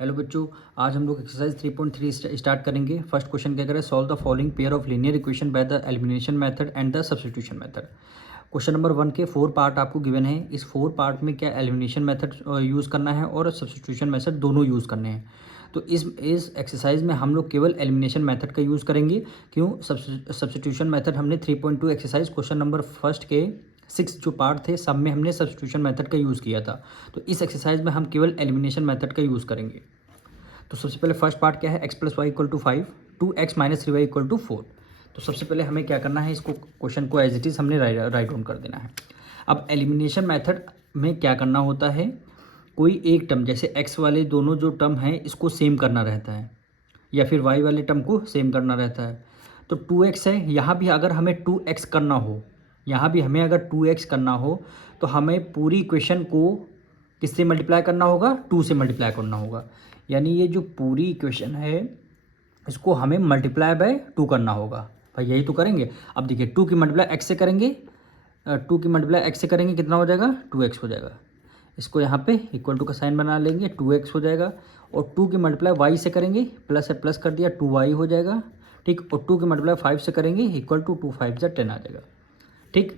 Hello बच्चों, आज हम लोग एक्सरसाइज 3.3 स्टार्ट करेंगे। फर्स्ट क्वेश्चन क्या करें, solve the following pair of linear equation by the elimination method and the substitution method. Question number 1 के 4 पार्ट आपको गिवन है। इस 4 पार्ट में क्या एलिमिनेशन मेथड यूज़ करना है और सब्स्टिट्यूशन मेथड दोनों यूज़ करने हैं। तो इस एक्सरसाइज में हम लोग केवल एलिमिनेशन मेथड का यूज़ करेंगे। क्यों? सब्स्टिट्यूशन मेथड हमने 3.2 एक्सरसाइज क्वेश्चन नंबर फर्स्ट के 6 जो पार्ट थे सब में हमने सब्स्टिट्यूशन मेथड का यूज़ किया था। तो इस एक्सरसाइज में हम केवल एलिमिनेशन मेथड का यूज़ करेंगे। तो सबसे पहले फर्स्ट पार्ट क्या है, x plus y equal to 5, 2x minus 3y equal to 4। तो सबसे पहले हमें क्या करना है, इसको क्वेश्चन को एज इट इज़ हमने राइट डाउन कर देना है। अब एलिमिनेशन मेथड में क्या करना होता है, कोई एक टर्म जैसे x वाले दोनों जो टर्म हैं इसको सेम करना रहता है या फिर y वाले टर्म को सेम करना रहता है। तो 2x है, यहाँ भी अगर हमें 2x करना हो, यहाँ भी हमें अगर 2x करना हो तो हमें पूरी इक्वेशन को किससे मल्टीप्लाई करना होगा, 2 से मल्टीप्लाई करना होगा। यानी ये जो पूरी इक्वेशन है इसको हमें मल्टीप्लाई बाय 2 करना होगा। भाई यही तो करेंगे। अब देखिए 2 की मल्टीप्लाई x से करेंगे, 2 की मल्टीप्लाई x से करेंगे, कितना हो जाएगा, 2x हो जाएगा। इसको यहाँ पे इक्वल टू का साइन बना लेंगे, 2x हो जाएगा। और 2 की मल्टीप्लाई y से करेंगे, प्लस है प्लस कर दिया, 2y हो जाएगा। ठीक, और 2 की मल्टीप्लाई 5 से करेंगे, इक्वल टू 2 5 10 आ जाएगा। ठीक,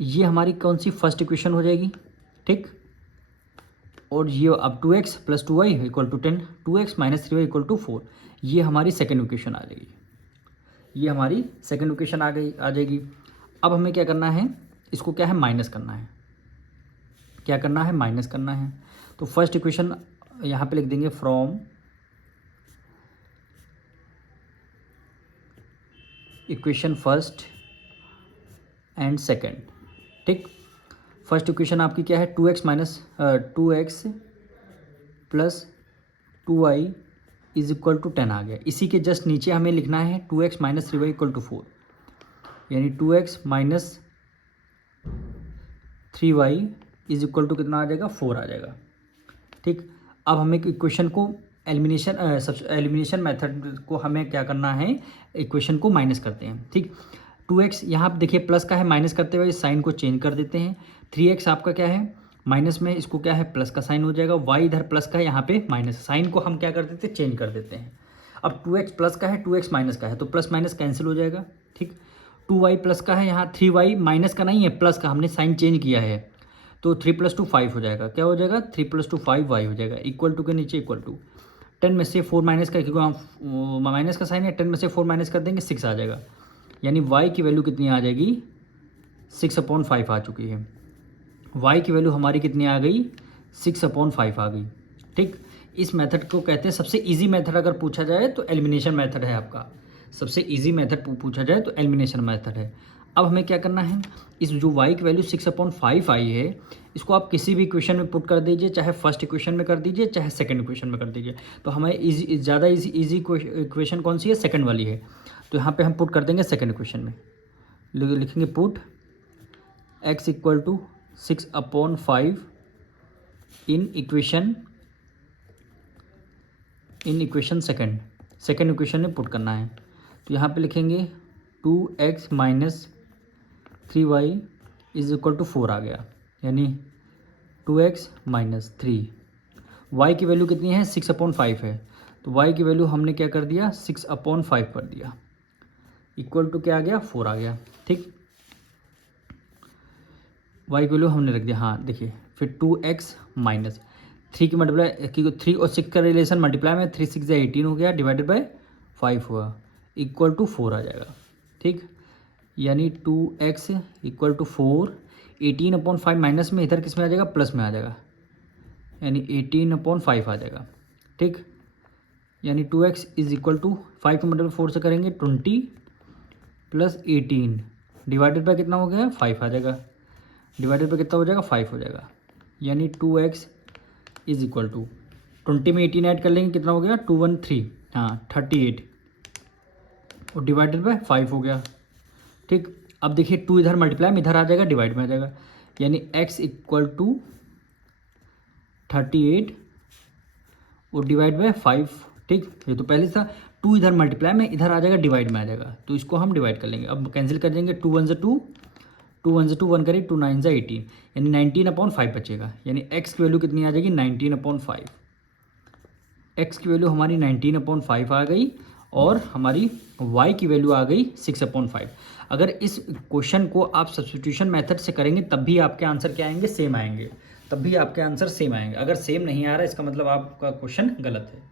ये हमारी कौन सी फर्स्ट इक्वेशन हो जाएगी। ठीक, और ये अब 2x plus 2y equal to 10, 2x minus 3y equal to 4, ये हमारी सेकेंड इक्वेशन आ जाएगी। ये हमारी सेकेंड इक्वेशन आ जाएगी। अब हमें क्या करना है, इसको क्या है, माइनस करना है। क्या करना है, माइनस करना है। तो फर्स्ट इक्वेशन यहाँ पे लिख देंगे, from equation first and second. ठीक, फर्स्ट इक्वेशन आपकी क्या है, 2x minus 2x plus 2y is equal to 10 आ गया। इसी के जस्ट नीचे हमें लिखना है 2x minus 3y equal to 4, यानी 2x minus 3y is equal to कितना आ जाएगा, 4 आ जाएगा। ठीक, अब हमें इक्वेशन को एलिमिनेशन मेथड को हमें क्या करना है, इक्वेशन को माइनस करते हैं। ठीक, 2x यहाँ पर देखिए प्लस का है, माइनस करते हुए साइन को चेंज कर देते हैं। 3x आपका क्या है, माइनस में, इसको क्या है, प्लस का साइन हो जाएगा। y इधर प्लस का है, यहाँ पे माइनस, साइन को हम क्या कर देते हैं, चेंज कर देते हैं। अब 2x प्लस का है, 2x माइनस का है, तो प्लस माइनस कैंसिल हो जाएगा। ठीक, 2y प्लस का है, यहाँ 3y माइनस का नहीं है, प्लस का, हमने साइन चेंज किया है। तो 3 + 2 5 हो जाएगा। क्या हो जाएगा, 3 + 2 5y हो जाएगा। इक्वल टू के नीचे इक्वल टू 10 में से 4 माइनस का, क्योंकि हम माइनस का साइन है, 10 में से 4 माइनस कर देंगे, 6 आ जाएगा। यानी y की वैल्यू कितनी आ जाएगी, 6/5 आ चुकी है। y की वैल्यू हमारी कितनी आ गई, 6/5 आ गई। ठीक, इस मेथड को कहते हैं सबसे इजी मेथड। अगर पूछा जाए तो एलिमिनेशन मेथड है आपका, सबसे इजी मेथड पूछा जाए तो एलिमिनेशन मेथड है। अब हमें क्या करना है, इस जो y की वैल्यू 6/5 आई है, इसको आप किसी भी इक्वेशन में पुट कर दीजिए, चाहे फर्स्ट इक्वेशन में कर दीजिए, चाहे सेकंड इक्वेशन में कर दीजिए। तो हमें ज़्यादा इजी इक्वेशन कौन सी है, सेकंड वाली है। तो यहाँ पे हम पुट कर देंगे सेकंड इक्वेशन में, लिखेंगे put x equal to 6/5 in equation second equation में पुट करना है। तो यहाँ पे लिखेंगे 2x minus 3y is equal to 4 आ गया, यानी 2x माइनस 3, y की वैल्यू कितनी है, 6/5 है। तो y की वैल्यू हमने क्या कर दिया, 6/5 कर दिया, इक्वल टू क्या आ गया, 4 आ गया। ठीक, y की वैल्यू हमने रख दिया। हाँ देखिए, फिर 2x माइनस 3 की मल्टीप्लाई, क्योंकि 3 और 6 का रिलेशन मल्टीप्लाई में, 3 6 18 हो गया, डिवाइडेड बाय 5 हुआ, इक्वल टू 4 आ जाएगा। ठीक, यानी 2x इक्वल टू 4, 18/5 माइनस में, इधर किस में आ जाएगा, प्लस में आ जाएगा, यानी 18/5 आ जाएगा। ठीक, यानी 2x इज इक्वल टू 5 का मतलब 4 से करेंगे 20 प्लस 18 डिवाइडेड बाय कितना हो गया, 5 आ जाएगा। डिवाइडेड बाय कितना हो जाएगा, 5 हो जाएगा। यानी 2x इज इक्वल टू 20 में 18 ऐड कर लेंगे, कितना हो गया, 213, हाँ 38, और डिवाइडेड बाय 5 हो गया। ठीक, अब देखिए 2 इधर मल्टीप्लाई में, इधर आ जाएगा, डिवाइड में आ जाएगा, यानी x इक्वल टू 38 और डिवाइड बाय 5। ठीक, ये तो पहले था, 2 इधर मल्टीप्लाई में, इधर आ जाएगा, डिवाइड में आ जाएगा, तो इसको हम डिवाइड कर लेंगे। अब कैंसिल कर देंगे, 2 1 2, 2 1 2 1 करें, 2 9 18, यानी 19/5 बचेगा। यानी x की वैल्यू कितनी आ जाएगी, 19/5। x की वैल्यू हमारी 19/5 आ गई और हमारी y की वैल्यू आ गई 6/5। अगर इस क्वेश्चन को आप सब्स्टिट्यूशन मेथड से करेंगे तब भी आपके आंसर क्या आएंगे, सेम आएंगे, तब भी आपके आंसर सेम आएंगे। अगर सेम नहीं आ रहा है इसका मतलब आपका क्वेश्चन गलत है।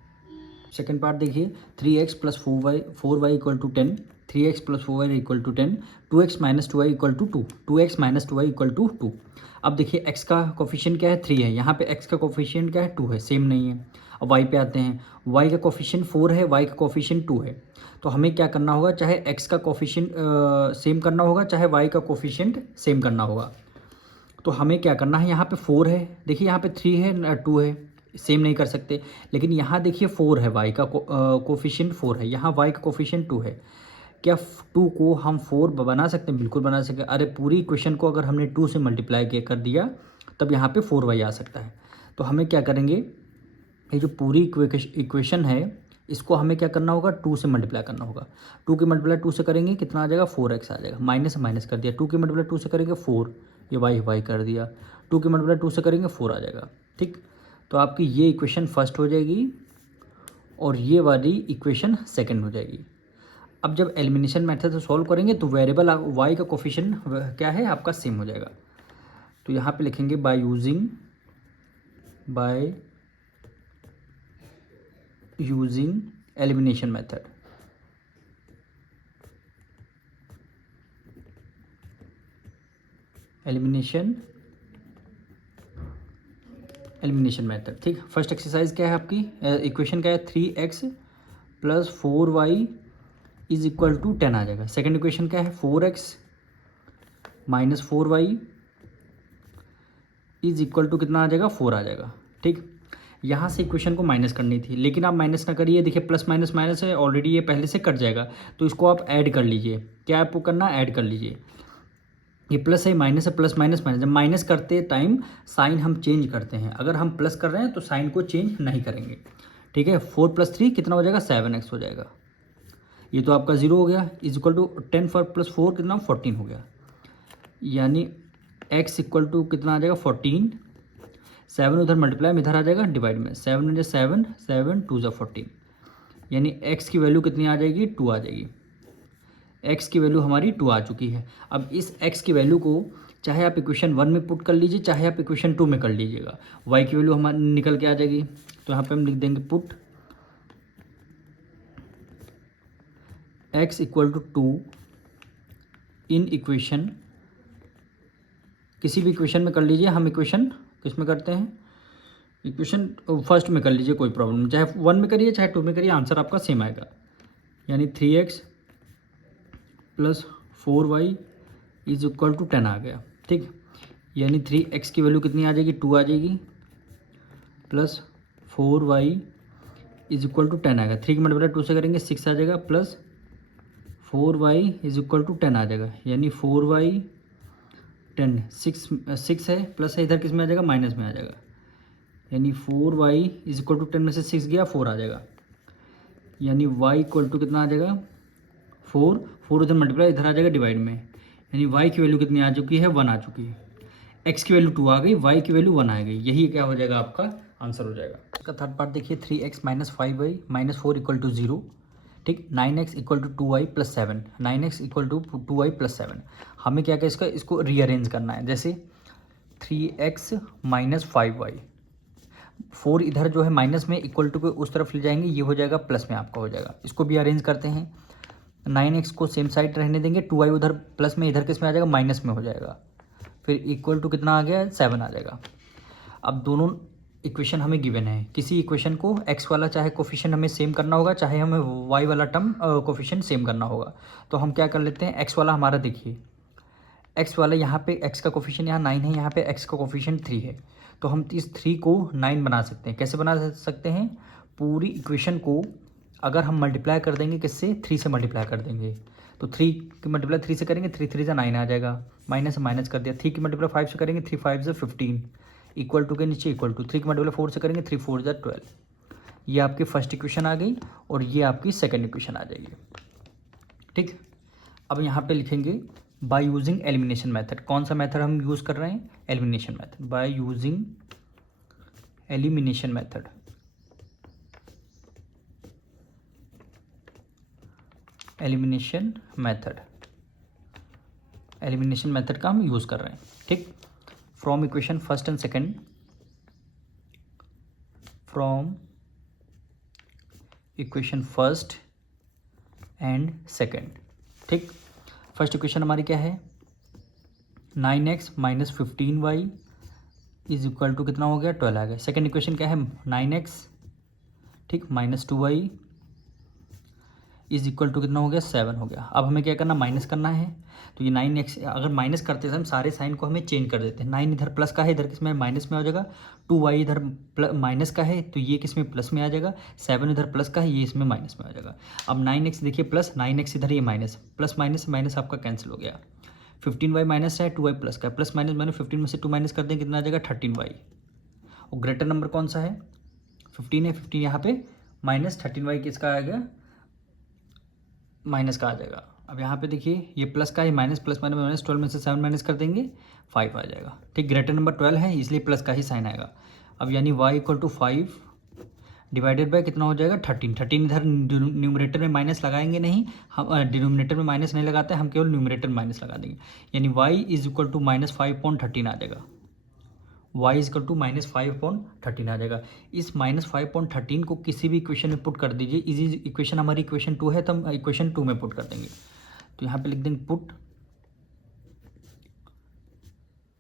सेकेंड पार्ट देखिए, 3x + 4y = 10, 3x + 4y = 10, 2x - 2y = 2, 2x - 2y = 2। अब देखिए x का कोफिशिएंट क्या है, 3 है, यहाँ पे x का कोफिशिएंट क्या है, 2 है, सेम नहीं है। अब y पे आते हैं, y का कोफिशिएंट 4 है, y का कोफिशिएंट 2 है। तो हमें क्या करना होगा, चाहे x का कोफिशिएंट सेम करना होगा, चाहे y का कोफिशिएंट सेम करना होगा। तो हमें क्या करना है, यहाँ पे 4 है, देखिए यहाँ पे 3 है, 2 है, सेम नहीं कर सकते। लेकिन यहाँ देखिए 4 है, y का कोफिशिएंट 4 है, यहाँ y का कोफिशिएंट 2है। क्या 2 को हम 4 बना सकते हैं? बिल्कुल बना सकते हैं। अरे पूरी इक्वेशन को अगर हमने 2 से मल्टीप्लाई कर दिया तब यहाँ पे 4y आ सकता है। तो हमें क्या करेंगे, ये जो पूरी इक्वेशन है इसको हमें क्या करना होगा, 2 से मल्टीप्लाई करना होगा। 2 की मल्टीप्लाई 2 से करेंगे कितना आ जाएगा, 4x आ जाएगा। माइनस माइनस कर दिया, 2 की मल्टीप्लाई 2 से करेंगे 4, ये y कर दिया। 2 की मल्टीप्लाई 2 से करेंगे 4 आ जाएगा। ठीक, तो आपकी ये इक्वेशन फर्स्ट हो जाएगी और ये वाली इक्वेशन सेकंड हो जाएगी। अब जब एलिमिनेशन मेथड से सॉल्व करेंगे तो वेरिएबल y का कोफिशिएंट क्या है आपका, सेम हो जाएगा। तो यहाँ पे लिखेंगे by using elimination method. Elimination method. ठीक, फर्स्ट एक्सरसाइज क्या है आपकी, इक्वेशन क्या है, 3x + 4y = 10 आ जाएगा। सेकेंड इक्वेशन क्या है, 4x - 4y = कितना आ जाएगा, 4 आ जाएगा। ठीक, यहाँ से इक्वेशन को माइनस करनी थी, लेकिन आप माइनस ना करिए, देखिए प्लस माइनस माइनस है ऑलरेडी, ये पहले से कट जाएगा। तो इसको आप ऐड कर लीजिए, क्या आपको करना, ऐड कर लीजिए। ये प्लस है, माइनस है, प्लस माइनस माइनस। जब माइनस करते टाइम साइन हम चेंज करते हैं, अगर हम प्लस कर रहे हैं तो साइन को चेंज नहीं करेंगे। ठीक है, 4 + 3 कितना हो जाएगा, 7x हो जाएगा। ये तो आपका 0 हो गया, = 10 + 4 कितना, 14 हो गया। यानी x = कितना आ जाएगा, 14। 7 उधर मल्टीप्लाई में, इधर आ जाएगा डिवाइड में, 7 × 7, 7 2 = 14। यानी x की वैल्यू कितनी आ जाएगी, 2 आ जाएगी। x की वैल्यू हमारी 2 आ चुकी है। अब इस x की वैल्यू को चाहे आप इक्वेशन 1 में पुट कर लीजिए, चाहे आप इक्वेशन 2 में कर लीजिएगा, y की वैल्यू हमारी निकल के आ जाएगी। तो यहाँ पे हम लिख देंगे पुट x = 2 इन इक्वेशन, किसी भी इक्वेशन में कर लीजिए, हम इक्वेशन किस में करते हैं, इक्वेशन फर्स्ट में कर लीजिए, कोई प्रॉब्लम नहीं, चाहे 1 में करिए चाहे 2 में करिए, आंसर आपका सेम आएगा। यानी 3x + 4y = 10 आ गया। ठीक, यानी 3x की वैल्यू कितनी आ जाएगी, 2 आ जाएगी, प्लस 4y = 10 आएगा। 3 की मल्टीप्लाई 2 से करेंगे 6 आ जाएगा, प्लस 4y = 10 आ जाएगा। यानी 4y 10, 6 है, प्लस है, इधर किस में आ जाएगा, माइनस में आ जाएगा। यानी 4y = 10 में से 6 गया, 4 आ जाएगा। यानी y = कितना आ जाएगा, 4 उधर मल्टीप्लाई, इधर आ जाएगा डिवाइड में। यानी y की वैल्यू कितनी आ चुकी है, 1 आ चुकी है। x की वैल्यू 2 आ गई, y की वैल्यू 1 आ गई। यही क्या हो जाएगा, आपका आंसर हो जाएगा। इसका थर्ड पार्ट देखिए, 3x - 5y - 4 = 0। ठीक, 9x = 2y + 7, 9x = 2y + 7। हमें क्या क्या इसको रीअरेंज करना है। जैसे 3x - 5y, 4 इधर जो है माइनस में, इक्वल टू के उस तरफ ले जाएंगे, ये हो जाएगा प्लस में आपका हो जाएगा। इसको भी अरेंज करते हैं, 9x को सेम साइड रहने देंगे, 2y उधर प्लस में, इधर किस में आ जाएगा, माइनस में हो जाएगा। फिर इक्वल टू कितना आ गया, 7 आ जाएगा। अब दोनों इक्वेशन हमें गिवन है, किसी इक्वेशन को x वाला चाहे कोफिशिएंट हमें सेम करना होगा, चाहे हमें y वाला टर्म कोफिशिएंट सेम करना होगा। तो हम क्या कर लेते हैं, x वाला हमारा देखिए, x वाला यहाँ पे x का कोफिशिएंट यहाँ 9 है, यहाँ पे x का कोफिशिएंट 3 है। तो हम इस 3 को 9 बना सकते हैं। कैसे बना सकते हैं, पूरी इक्वेशन को अगर हम मल्टीप्लाई कर देंगे किससे, 3 से मल्टीप्लाई कर देंगे। तो 3 की मल्टीप्लाई 3 से करेंगे, 3 3 से 9 आ जाएगा, माइनस से माइनस कर दिया। 3 की मल्टीप्लाई 5 से करेंगे, 3 5 से 15, इक्वल टू के नीचे इक्वल टू। 3 की मल्टीप्लाई 4 से करेंगे, 3 4 12। ये आपकी फर्स्ट इक्वेशन आ गई और ये आपकी सेकेंड इक्वेशन आ जाएगी। ठीक, अब यहाँ पे लिखेंगे बाय यूजिंग एलिमिनेशन मेथड। कौन सा मेथड हम यूज़ कर रहे हैं, elimination method. Bye using elimination method, elimination method, elimination method का हम यूज़ कर रहे हैं, ठीक। From equation first and second, from equation first and second, ठीक। फर्स्ट इक्वेशन हमारी क्या है, 9x minus 15y is equal to कितना हो गया, 12 आ गया। सेकंड इक्वेशन क्या है, 9x, ठीक, minus 2y is equal to कितना हो गया, 7 हो गया। अब हमें क्या करना, माइनस करना है। तो ये 9x अगर माइनस करते थे हम सारे साइन को हमें चेंज कर देते हैं। 9 इधर प्लस का है, इधर किस में माइनस में हो जाएगा। 2y इधर माइनस का है तो ये किस में प्लस में आ जाएगा। 7 इधर प्लस का है, ये इसमें माइनस में आ जाएगा। अब 9x देखिए प्लस, 9x इधर ये माइनस, प्लस माइनस माइनस आपका कैंसिल हो गया। 15y माइनस है, 2y प्लस का है, प्लस माइनस मैंने 15 में से 2 माइनस कर दें, कितना आ जाएगा 13y। और ग्रेटर नंबर कौन सा है, 15 है, 15 यहाँ पे माइनस 13y किसका आ गया, माइनस का आ जाएगा। अब यहाँ पे देखिए ये प्लस का है, माइनस प्लस माइनस माइनस, 12 में से 7 माइनस कर देंगे 5 आ जाएगा, ठीक। ग्रेटर नंबर 12 है इसलिए प्लस का ही साइन आएगा। अब यानी y equal to 5 divided by कितना हो जाएगा 13। 13 इधर न्यूमरेटर में माइनस लगाएंगे नहीं, हम डिनोमिनेटर में माइनस नहीं लगाते, हम केवल न्यूमरेटर में माइनस लगा देंगे। यानी y is equal to minus 5.13 आ जाएगा, y is equal to minus 5.13 आ जाएगा। इस माइनस 5.13 को किसी भी इक्वेशन में पुट कर दीजिए। इजी इक्वेशन हमारी इक्वेशन 2 है तो हम इक्वेशन 2 में पुट कर देंगे। तो यहाँ पे लिख देंगे put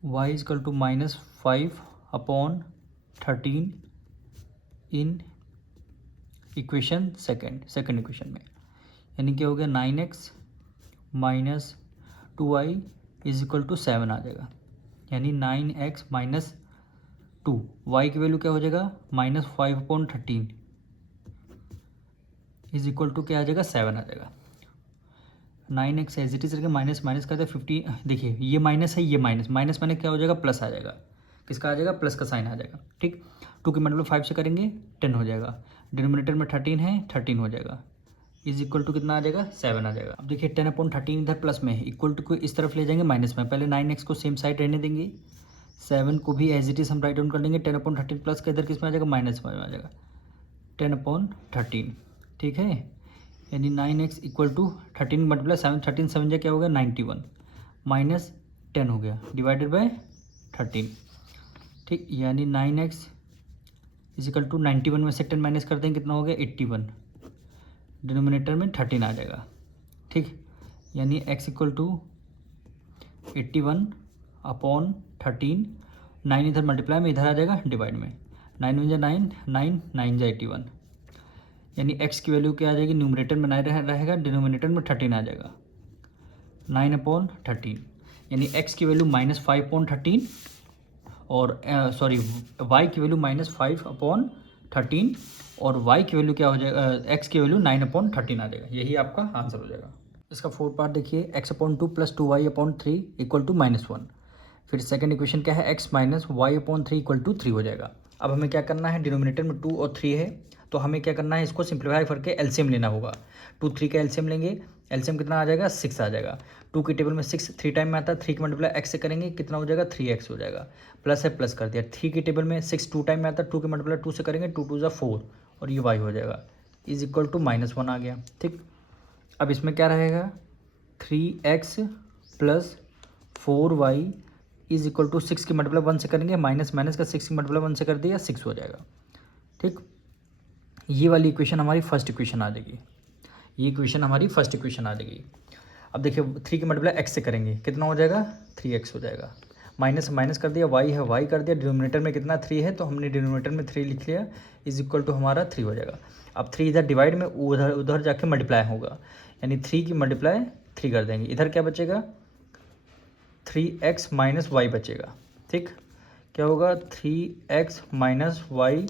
y is equal to minus 5/13 in equation second equation में, यानी क्या हो गया 9x minus 2y is equal to 7 आ जाएगा। यानी 9x माइनस 2, y की वैल्यू क्या हो जाएगा माइनस 5.13 इज इक्वल टू क्या आ जाएगा 7 आ जाएगा। 9x एज इट इज करके माइनस माइनस करते 50, देखिए ये माइनस है, ये माइनस माइनस माइनस क्या हो जाएगा प्लस आ जाएगा, किसका आ जाएगा प्लस का साइन आ जाएगा, ठीक। 2 की मल्टीप्लाई 5 से करेंगे 10 हो जाएगा, डिनोमिनेटर में 13 है 13 हो जाएगा, इज इक्वल टू कितना आ जाएगा 7 आ जाएगा। अब देखिए 10/13 इधर प्लस में है, इक्वल टू को इस तरफ ले जाएंगे माइनस में, पहले 9x को सेम साइड रहने देंगे, 7 को भी एज इट इज हम राइट डाउन कर लेंगे। 10/13 प्लस का इधर किस में आ जाएगा माइनस में आ जाएगा 10/13, ठीक है। यानी 9x इक्वल टू 13 मल्टीप्लाई 7, 13 7 जा क्या हो गया 91 माइनस 10 हो गया डिवाइडेड बाय 13, ठीक। यानी 9x इज इक्वल टू 91 में से 10 माइनस कर देंगे कितना हो गया 81, डिनोमिनेटर में 13 आ जाएगा, ठीक। यानी x इक्वल टू 81/13, 9 इधर मल्टीप्लाई में इधर आ जाएगा डिवाइड में, 9 में जा 9 9 9 जा 81, यानी x की वैल्यू क्या आ जाएगी, न्यूमरेटर में 9 रहेगा, डिनोमिनेटर में 13 आ जाएगा, 9/13। यानी x की वैल्यू माइनस 5.13 और सॉरी y की वैल्यू माइनस 5/13 और y की वैल्यू क्या हो जाएगा, x की वैल्यू 9/13 आ जाएगा। यही आपका आंसर हो जाएगा। इसका फोर्थ पार्ट देखिए, x/2 plus 2y/3 equal to -1। फिर सेकंड इक्वेशन क्या है, x minus y/3 equal to 3 हो जाएगा। अब हमें क्या करना है, डिनोमिनेटर में 2 और 3 है तो हमें क्या करना है, इसको सिंप्लीफाई करके एलसीएम लेना होगा। 2 3 का एलसीएम लेंगे, एलसीएम कितना आ जाएगा 6 आ जाएगा। 2 की टेबल में 6 3 टाइम में आता है, 3 की मल्टीप्लाई x से करेंगे कितना हो जाएगा 3x हो जाएगा, प्लस है प्लस कर दिया। 3 की टेबल में 6 2 टाइम में आता है, 2 की मल्टीप्लाई 2 से करेंगे 2 2 4 और ये y हो जाएगा, इज इक्वल टू -1 आ गया, ठीक। अब इसमें क्या रहेगा 3x plus 4y is equal to 6 की मल्टीप्लाई 1 से करेंगे, माइनस माइनस का 6 की मल्टीप्लाई 1 से कर दिया 6 हो जाएगा, ठीक। ये वाली इक्वेशन हमारी फर्स्ट इक्वेशन आ जाएगी, ये इक्वेशन हमारी फर्स्ट इक्वेशन आ जाएगी। अब देखिए 3 की मल्टीप्लाई x से करेंगे कितना हो जाएगा 3x हो जाएगा, माइनस माइनस कर दिया, y है y कर दिया, डिनोमिनेटर में कितना 3 है तो हमने डिनोमिनेटर में 3 लिख लिया, इज इक्वल टू हमारा 3 हो जाएगा। अब 3 इधर डिवाइड में उधर उधर जाके मल्टीप्लाई होगा, यानी 3 की मल्टीप्लाई 3 कर देंगे, इधर क्या बचेगा 3x माइनस वाई बचेगा, ठीक। क्या होगा 3x minus y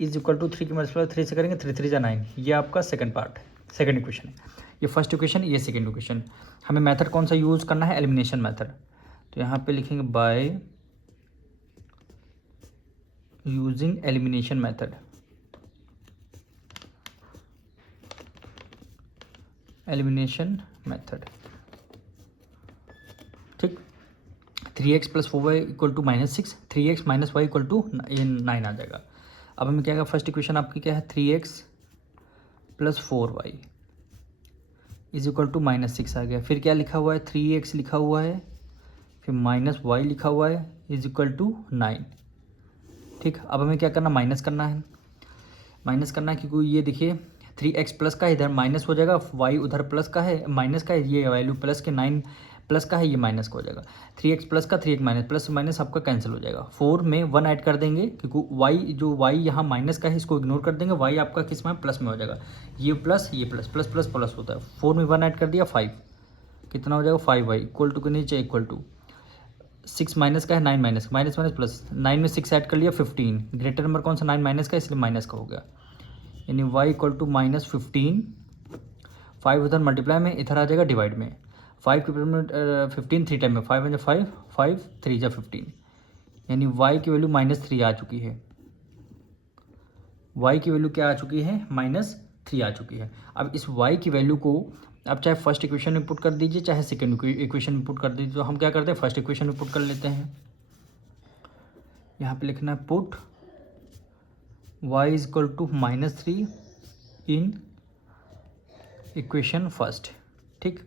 is equal to 3 की मल्टीप्लाई 3 से करेंगे 3 3 जा 9, ये आपका सेकंड पार्ट है, सेकंड इक्वेशन है। ये फर्स्ट इक्वेशन, ये सेकंड इक्वेशन। हमें मेथड कौन सा यूज़ करना है, एलिमिनेशन मेथड। तो यहाँ पे लिखेंगे by using elimination method, elimination method, ठीक। 3x plus 4y equal to -6, 3x minus y equal to 9 आ जाएगा। अब हमें क्या है, फर्स्ट इक्वेशन आपकी क्या है 3x plus 4y is equal to -6 आ गया। फिर क्या लिखा हुआ है, 3x लिखा हुआ है, फिर -y लिखा हुआ है इज इक्वल टू 9। ठीक, अब हमें क्या करना, माइनस करना है। माइनस करना है क्योंकि ये देखिए 3x प्लस का है, इधर माइनस हो जाएगा, y उधर प्लस का है, माइनस का है, ये वैल्यू प्लस के 9 प्लस का है, ये माइनस का हो जाएगा। 3x प्लस का 3x माइनस, प्लस माइनस आपका कैंसिल हो जाएगा। 4 में 1 ऐड कर देंगे क्योंकि y यहाँ माइनस का है इसको इग्नोर कर देंगे, y आपका किस में प्लस में हो जाएगा, ये प्लस प्लस प्लस प्लस होता है। 4 में 1 ऐड कर दिया 5, कितना हो जाएगा 5y इक्वल टू के नीचे इक्वल टू 6 माइनस का है 9 माइनस माइनस माइनस प्लस 9 में 6 ऐड कर लिया 15, ग्रेटर नंबर कौन सा 9 माइनस का, इसलिए माइनस का हो गया, यानी y इक्वल टू -15। 5 उधर मल्टीप्लाई में, इधर आ जाएगा डिवाइड में। 5 के में 15 3 टाइम में 5 में 5 5 3 जा 15, यानी y की वैल्यू -3 आ चुकी है। y की वैल्यू क्या आ चुकी है, -3 आ चुकी है। अब इस y की वैल्यू को आप चाहे फर्स्ट इक्वेशन में पुट कर दीजिए, चाहे सेकंड इक्वेशन में पुट कर दीजिए। तो हम क्या करते हैं, फर्स्ट इक्वेशन में पुट कर लेते हैं। यहाँ पे लिखना है put y is equal to -3 in equation first. ठीक,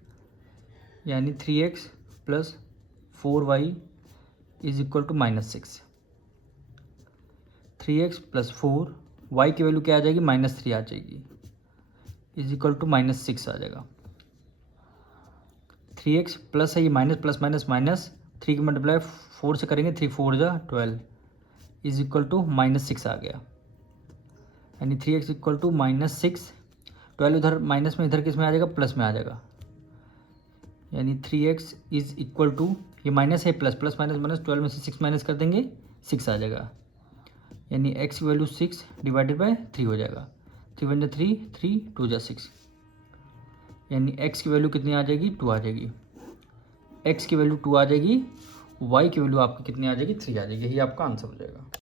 यानी 3x plus 4y is equal to -6। 3x plus 4, y की वैल्यू क्या आ जाएगी, -3 आ जाएगी, इज इक्वल टू -6 आ जाएगा। 3x प्लस है, ये माइनस प्लस माइनस माइनस, 3 की मल्टीप्लाई 4 से करेंगे, 3 4 जा 12 इज इक्वल टू -6 आ गया, यानी 3x इक्वल टू -6। 12 उधर माइनस में, इधर किस में आ जाएगा, प्लस में आ जाएगा, यानी 3x इज इक्वल टू, ये माइनस है प्लस, प्लस माइनस माइनस 12 में से 6 माइनस कर देंगे 6 आ जाएगा, यानी x की वैल्यू 6 डिवाइडेड बाय 3 हो जाएगा। 3 1 3 3 2 जा 6, यानी x की वैल्यू कितनी आ जाएगी, 2 आ जाएगी। x की वैल्यू 2 आ जाएगी, y की वैल्यू आपकी कितनी आ जाएगी, 3 आ जाएगी। यही आपका आंसर हो जाएगा।